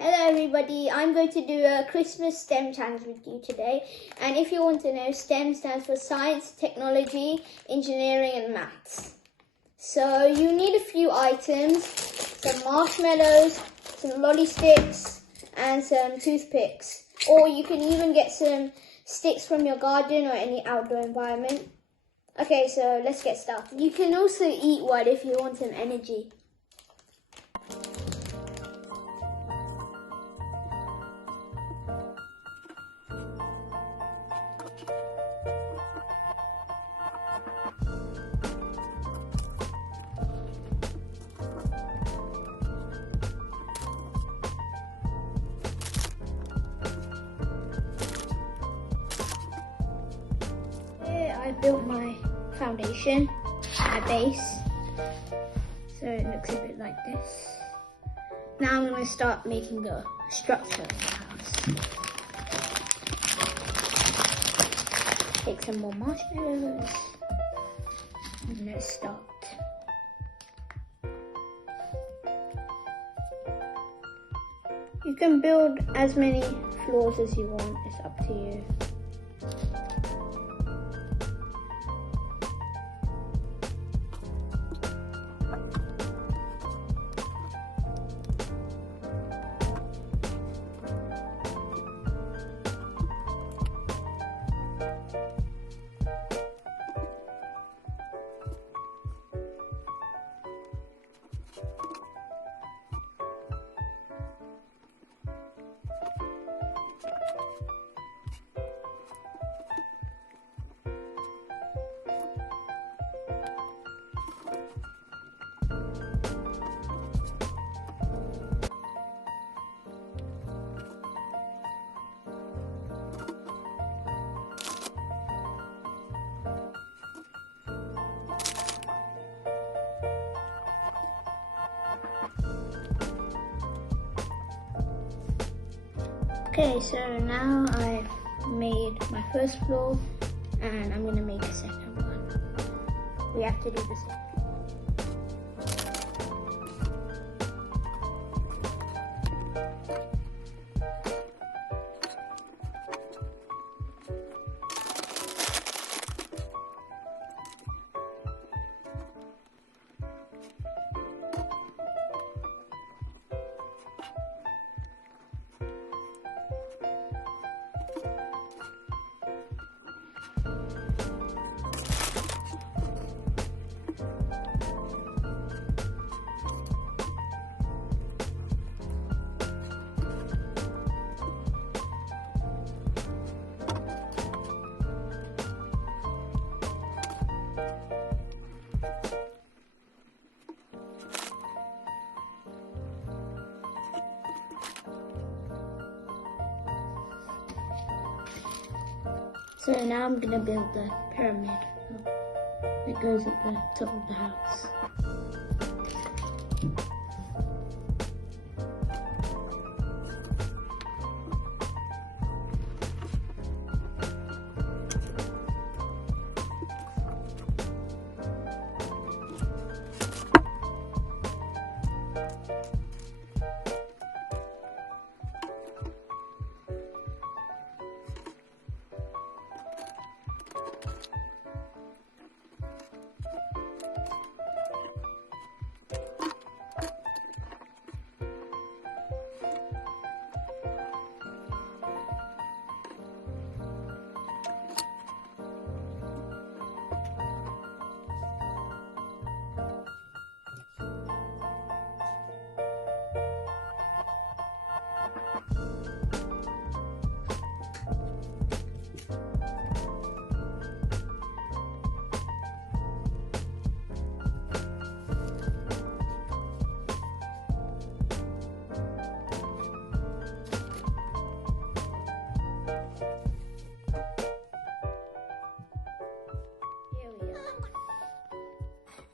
Hello everybody, I'm going to do a Christmas STEM challenge with you today. And if you want to know, STEM stands for Science, Technology, Engineering and Maths. So you need a few items, some marshmallows, some lolly sticks and some toothpicks. Or you can even get some sticks from your garden or any outdoor environment. Okay, so let's get started. You can also eat one if you want some energy. I built my foundation, my base, so it looks a bit like this. Now I'm going to start making the structure of the house. Take some more marshmallows and let's start. You can build as many floors as you want, it's up to you. Okay, so now I've made my first floor and I'm going to make a second one. We have to do the same. So now I'm going to build the pyramid that goes at the top of the house.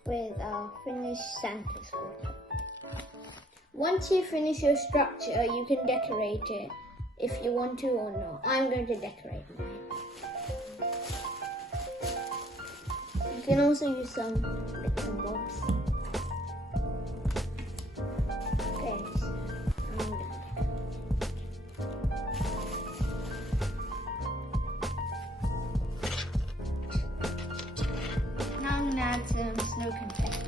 With our finished Santa's water. Once you finish your structure, you can decorate it if you want to or not. I'm going to decorate mine. You can also use some bits and bobs. Okay, so I'm going to decorate. little confetti.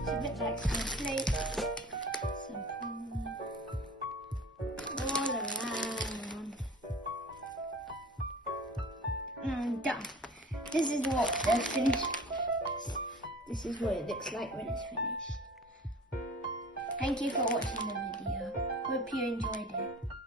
It's a bit like snowflakes. Some all around. And done. This is what the finished. This is what it looks like when it's finished. Thank you for watching the video. Hope you enjoyed it.